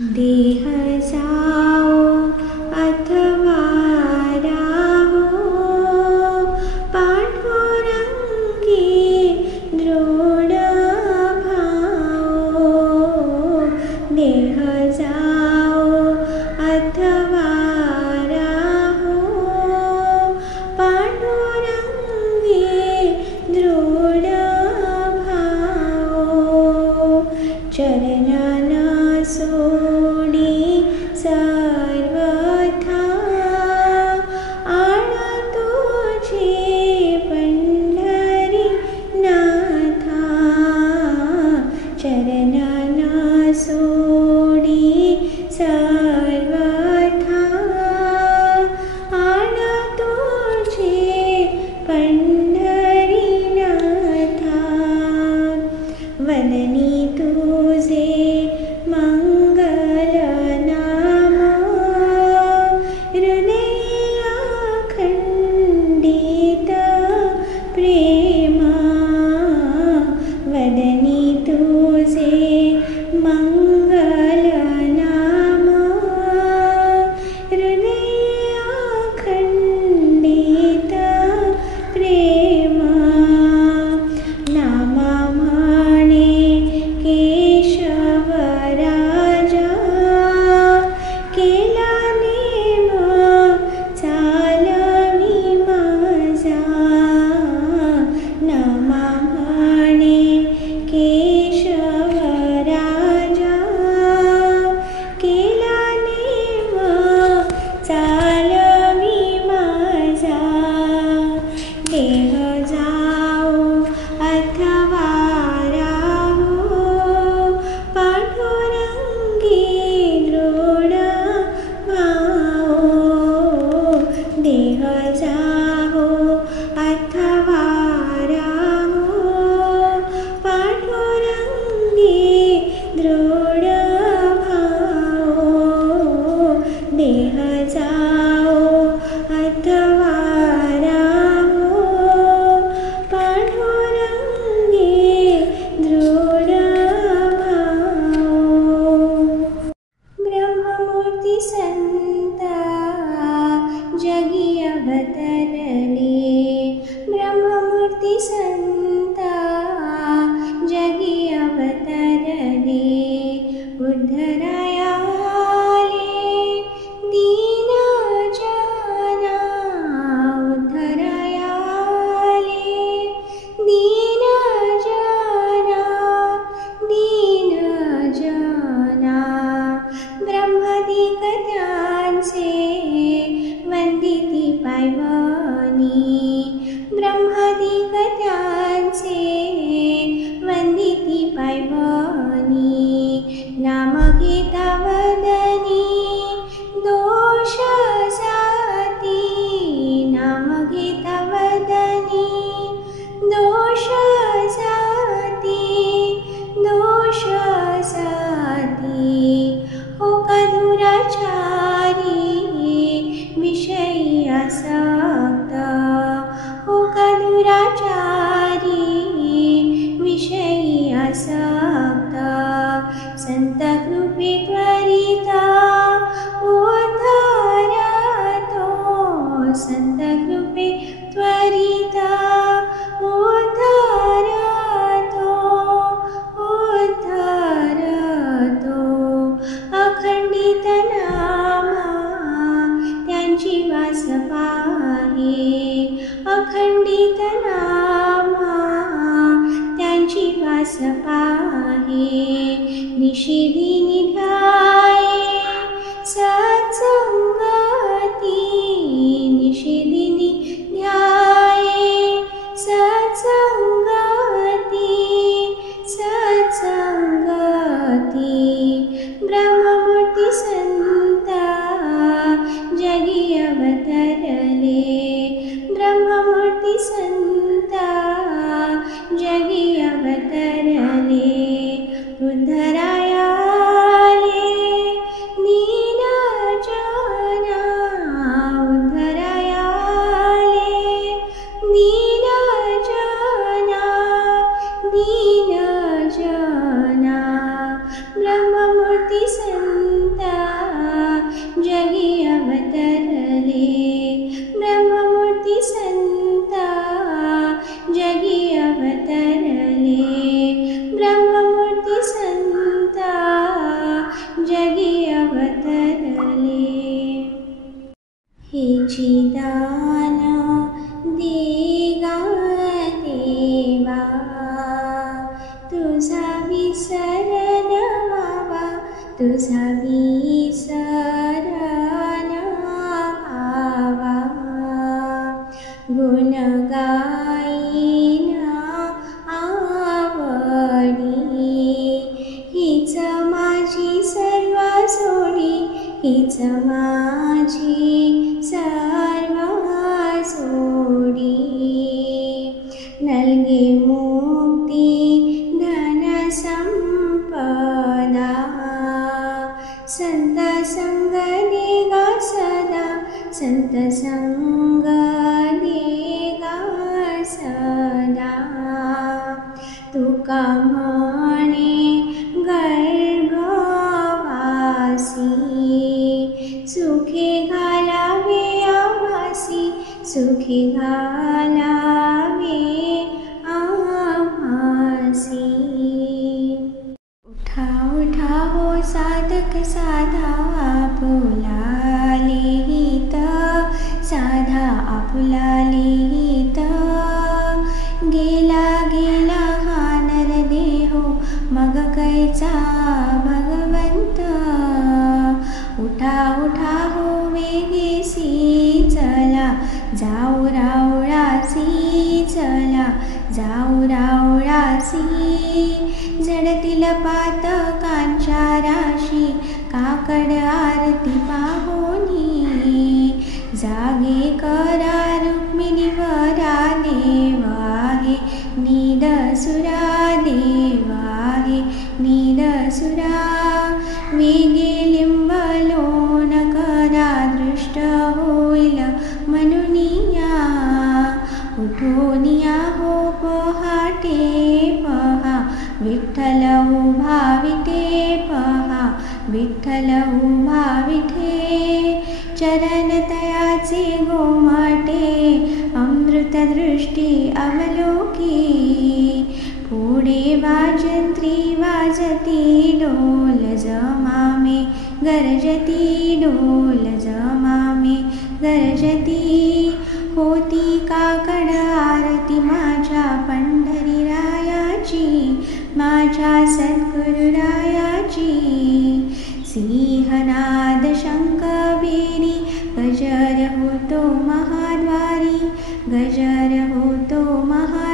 देह जाओ अथवा राहो, पांडुरंगी दृढ भावो। देह जाओ अथवा राहो, पांडुरंगी दृढ भावो। चरणाना सोडी सर्वथा, आळा तुझे पंढरी नाथा। चरणाना सोडी सर्वथा, आळा तुझे पंढरी नाथा। वदनी तुझे मंगल नाम, हृदय अखंडित प्रेमा। वदनी तुझे मंगल नाम, हृदय अखंडित प्रेमा। नामा म्हणे केशव राजा, केला नेम चालवी माझा। नामा म्हणे केशव राजा, केला नेम चालवी माझा। देह जाओ अथवा राहो, पांडुरंगी दृढ भावो। देह जाओ अथवा राहो, पांडुरंगी दृढ भावो। देह जाओ अथवा राहो, पांडुरंगी दृढ भावो। ब्रह्ममूर्ती संता जगी अवतरले, ब्रह्ममूर्ती संता जगी अवतरले। उद्धराया आले दीन जना, उद्धराया आले दीन जना, दीन जना। ब्रह्मादिक त्यांचे वंदिती पायवनी, ब्रह्मादिक त्यांचे वंदिती पायवनी। नाम घेता वदनी दोष जाती, नाम घेता वदनी दोष जाती, दोष जाती। हो का दुराचारी विषयी आसक्त, हो का दुराचारी विषयी आसक्त। संत कृपे त्वरिता उद्धरतो, संत कृपे त्वरिता उद्धरतो, उद्धरतो। अखंडित नामा त्यांची वास पाहे, अखंडित नामा त्यांची वास पाहे। निशिदिनी ध्याये सत्संगती, निशिदिनी ध्याये सत्संगती, सत्संगती। ब्रह्ममूर्ती संता जगी अवतरले, ब्रह्ममूर्ती संता जगी अवतरले। उद्धराया तुझी दान देगा देवा, तुझा विसर व्हावा, तुझा विसर व्हावा. गुण गाईना आवडी, हीच माझी सर्व सोडी, हीच माझी सर्व सोडी. नलगे मुक्ती धन संपदा, संत संग देगा सदा, संत संग देगा सदा. तुका म्हणे गर्भवासी, सुखे घालावे आभासी, सुखे घालावे आभासी. उठा उठा हो साधक साधा, आपुला लिहित साधा, आपुला लिहित. गेला गेला हा नरदेहो, मग कैचा भगवंत. उठा उठा हो वेगेसी चला, जाऊ रावळासी चला, जाऊ रावळासी. जडतील पातकांच्या राशी, काकड आरती पाहोनी. जागे करा रुक्मिणीवरा, देव आहे निदसुरा, देव आहे निदसुरा. वेगे लिंबलोन करा, दृष्ट होईल म्हणुनिया. उठोनिया हो पहाटे पहा, विठ्ठल उभा विठे पहा, विठ्ठल उभा विठे. चरण तयाचे गोमाटे, अमृत दृष्टी अवलोकी. पुढे वाजंत्री वाजती, डोल जमामे गरजती, डोल जमामे गरजती. होती काकड आरती माझ्या पंढरीरायाची, माझ्या सद्गुरुरायाची. सिंहनाद शंख बेरी, गजर होतो महाद्वारी, गजर होतो महाद्वारी.